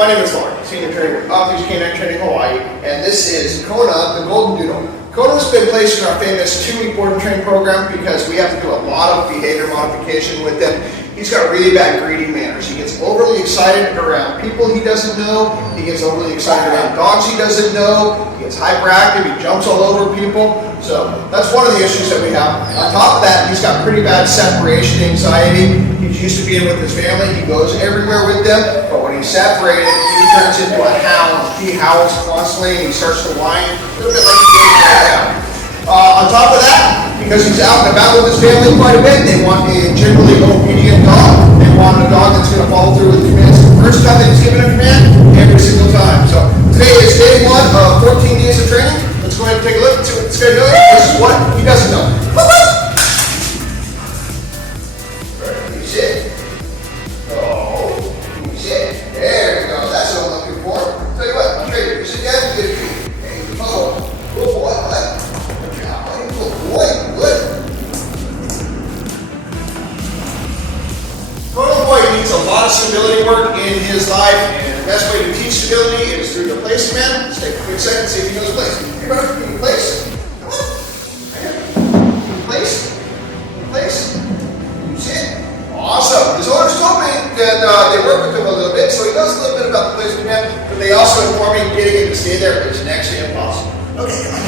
my name is Lauren, Senior Trainer with Off-Leash Canine Training Hawaii, and this is KONA, the Golden Doodle. KONA's been placed in our famous 2-week board and train program because we have to do a lot of behavior modification with him. He's got really bad greeting manners. He gets overly excited around people he doesn't know. He gets overly excited around dogs he doesn't know. He gets hyperactive. He jumps all over people. So that's one of the issues that we have. On top of that, he's got pretty bad separation anxiety. He's used to being with his family. He goes everywhere with them. But when he's separated, he turns into a hound. He howls constantly and he starts to whine, a little bit like he's going down. On top of that, because he's out and about with his family quite a bit, they want a generally obedient dog. They want a dog that's going to follow through with commands the first time that he's given a command, every single time. So today is day 1 of 14 days of training. Let's go ahead and take a look and see what this guy does. This is what he doesn't know. Right, you sit. Oh, you sit. There we go. That's what I'm looking for. Tell you what, I'll trade you. You sit down, you get a treat. Hey, oh, good boy. Boy, good. KONA boy needs a lot of stability work in his life, and the best way to teach stability is through the place command. Let's take a quick second, see if he knows place. Hey, brother, can you place? Come on. Right here. Can you place? Can you place? Can you sit? Awesome. His owners told me that they work with him a little bit, so he knows a little bit about the place command, but they also inform me getting him to stay there is next to impossible. Okay, come on.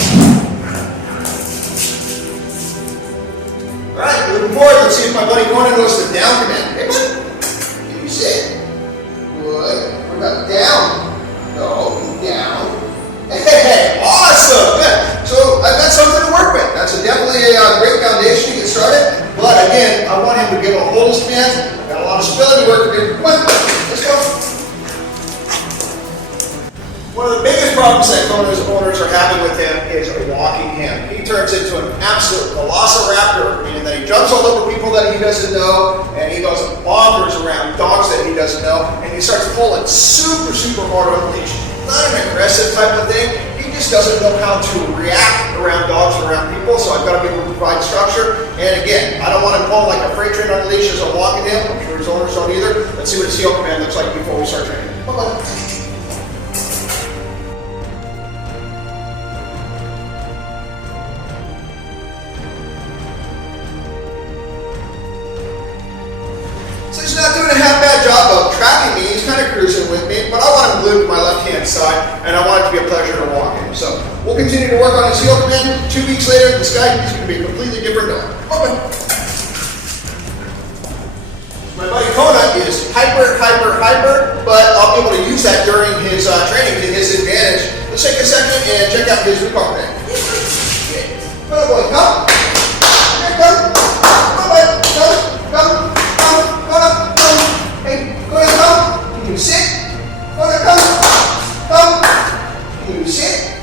Alright, moving forward, let's see if my buddy KONA knows the down command. Hey, bud, can you sit? Good. What about down? No, down. Hey, awesome! Good. So I've got something to work with. That's definitely a great foundation to get started. But again, I want him to be able to hold his commands. I've got a lot of stability work to do. Come on, let's go. One of the biggest problems that KONA's owners are having with him is walking him. He turns into an absolute velociraptor, meaning that he jumps all over people that he doesn't know, and he goes bonkers around dogs that he doesn't know, and he starts pulling super, super hard on the leash. Not an aggressive type of thing. He just doesn't know how to react around dogs and around people, so I've got to be able to provide structure. And again, I don't want him pulling like a freight train on the leash as I'm walking him. I'm sure his owners don't either. Let's see what his heel command looks like before we start training. Bye-bye. So he's not doing a half bad job of tracking me. He's kind of cruising with me, but I want him glued to my left-hand side, and I want it to be a pleasure to walk him. So we'll continue to work on his heel command. 2 weeks later, this guy is going to be a completely different dog. Okay. My buddy KONA is hyper, but I'll be able to use that during his training to his advantage. Let's take a second and check out his recall command. KONA boy, come. Here, come. Come, boy. Come. Hey, KONA, come. Can you sit? KONA, come. Can you sit?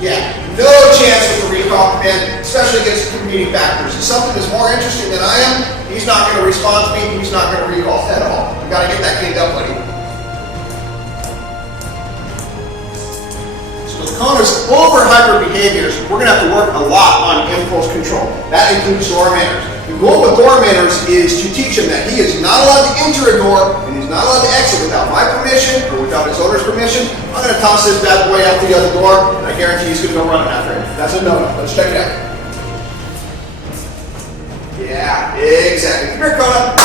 Yeah, no chance with the recall command, especially against competing factors. If something is more interesting than I am, he's not going to respond to me. He's not going to recall at all. We've got to get that cleaned up, buddy. So with KONA's over-hyper behaviors, we're going to have to work a lot on impulse control. That includes door manners. The goal with door manners is to teach him that he is not allowed to enter a door and he's not allowed to exit without my permission or without his owner's permission. I'm going to toss this bad boy out the other door, and I guarantee he's going to go running after him. That's a no-no. Let's check it out. Yeah, exactly. Come here, KONA.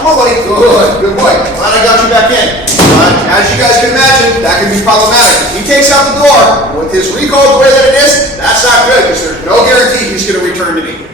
Come on, buddy. Good boy. Glad I got you back in. But as you guys can imagine, that can be problematic. If he takes out the door with his recall the way that it is, that's not good because there's no guarantee he's going to return to me.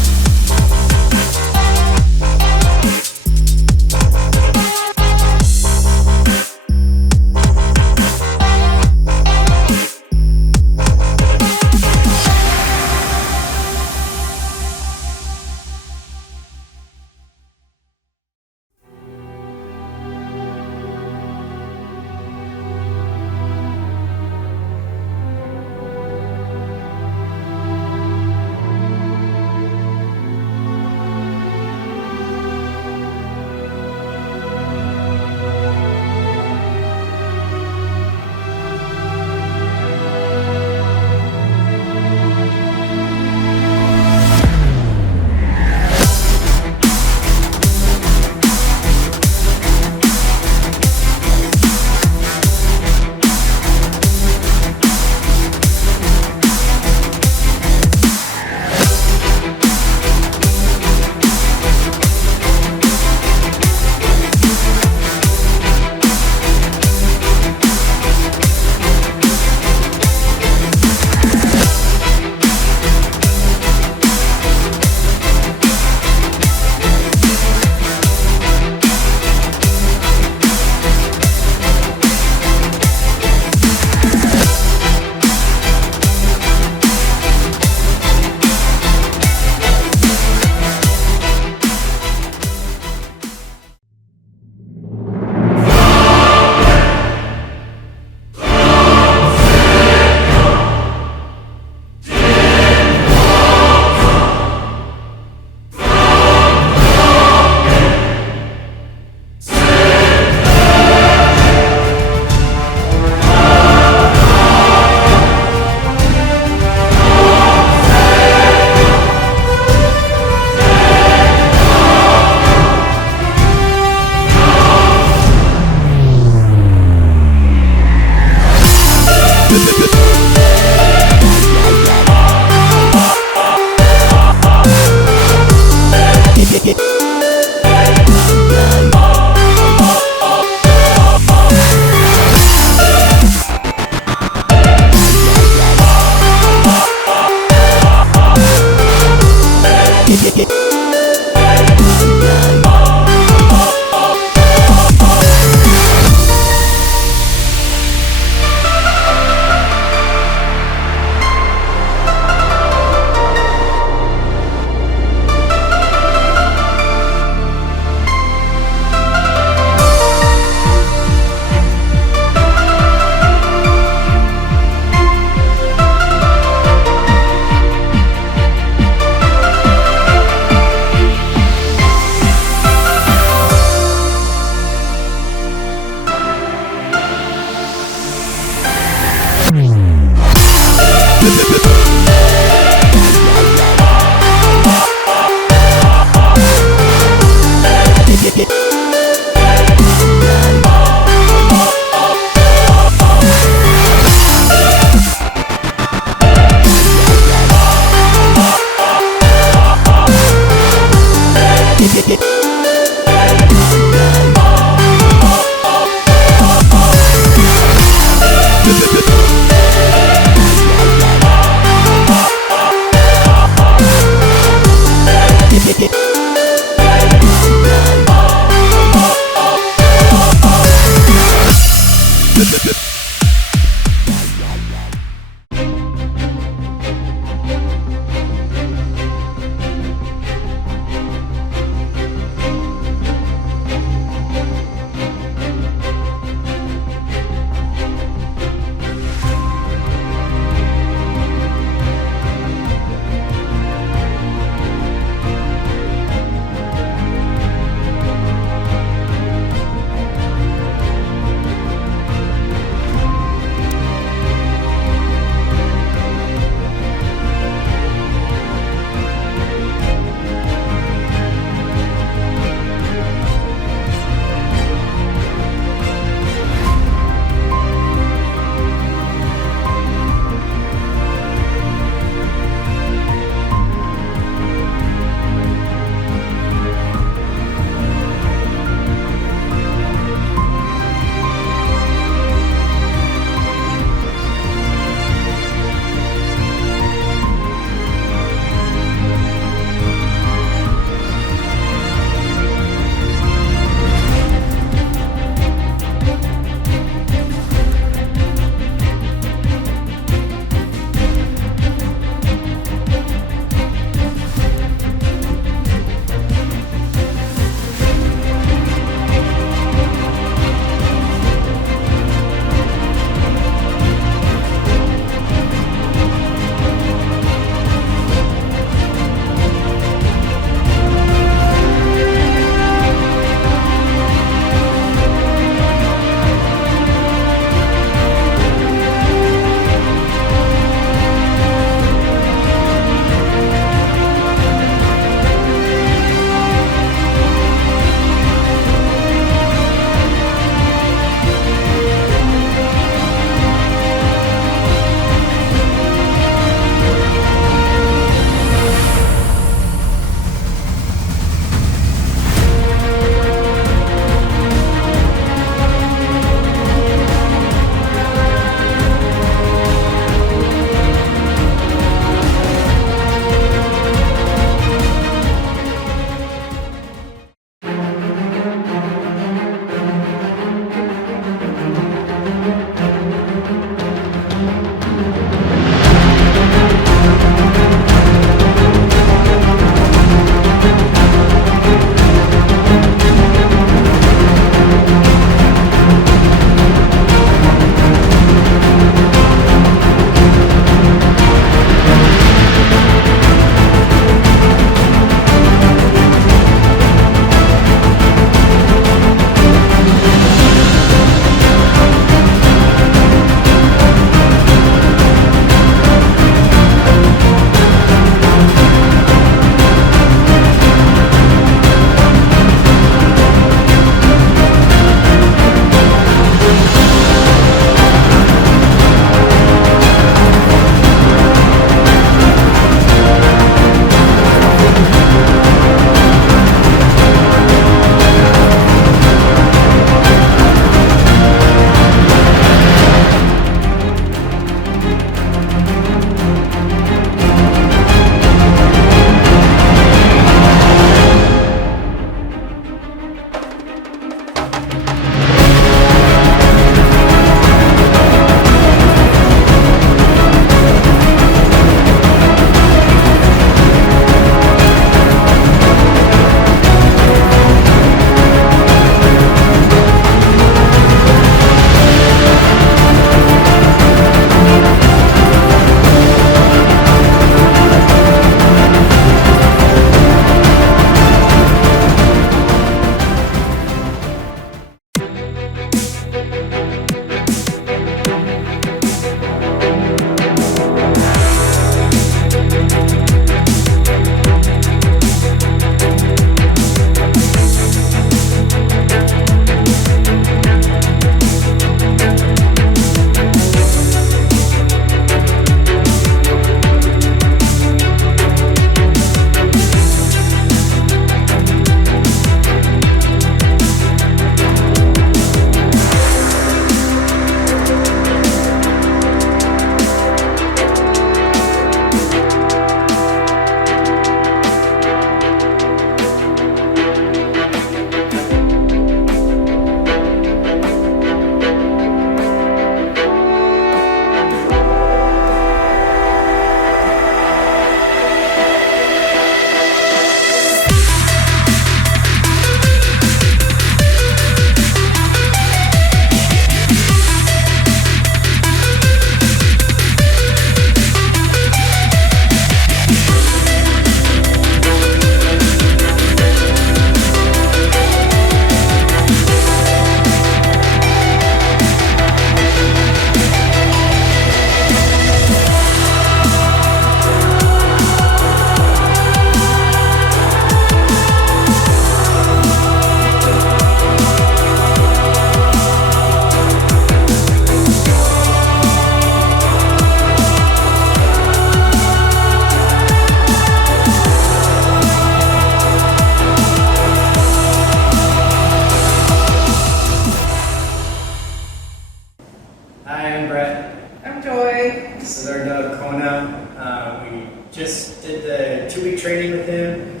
training with him.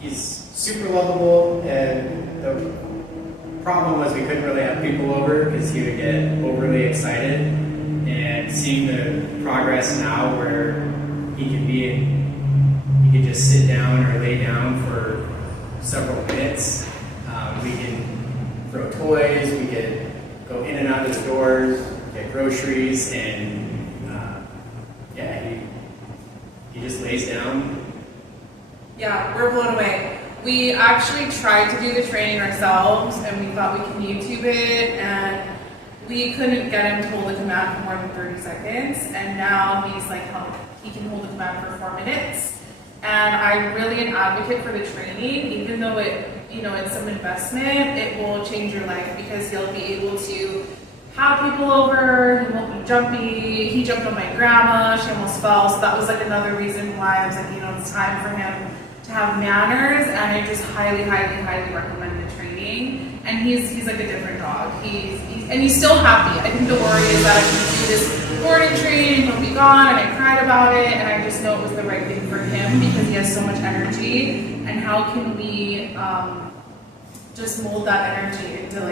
He's super lovable, and the problem was we couldn't really have people over because he would get overly excited. And seeing the progress now where he could just sit down or lay down for several minutes. We can throw toys, we could go in and out of the doors, get groceries, and he just lays down. Yeah, we're blown away. We actually tried to do the training ourselves, and we thought we can YouTube it, and we couldn't get him to hold the command for more than 30 seconds, and now he can hold the command for 4 minutes. And I'm really an advocate for the training, even though it's some investment, it will change your life because he'll be able to have people over, he won't be jumpy. He jumped on my grandma, she almost fell, so that was like another reason why I was like, it's time for him to have manners, and I just highly, highly, highly recommend the training. And he's like a different dog. He's still happy. I think the worry is that I can do this boarding training, he'll be gone, and I cried about it, and I just know it was the right thing for him because he has so much energy, and how can we just mold that energy into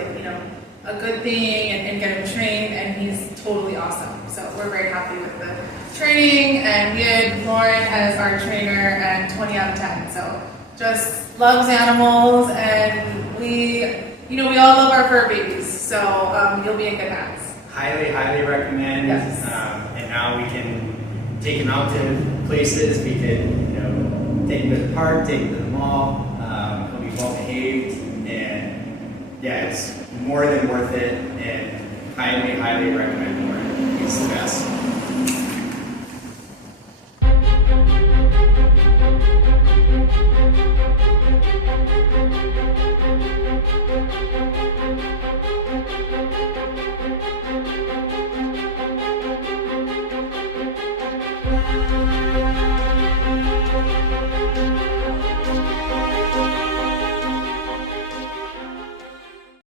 a good thing and get him trained, and he's totally awesome. So we're very happy with the training, and we had Lauren as our trainer, and 20 out of 10. So just loves animals, and we all love our fur babies. So you'll be in good hands. Highly, highly recommend. Yes. And now we can take him out to places. We could, take him to the park, take him to the mall. He'll be well behaved, and it's more than worth it. And highly, highly recommend Lauren. He's the best.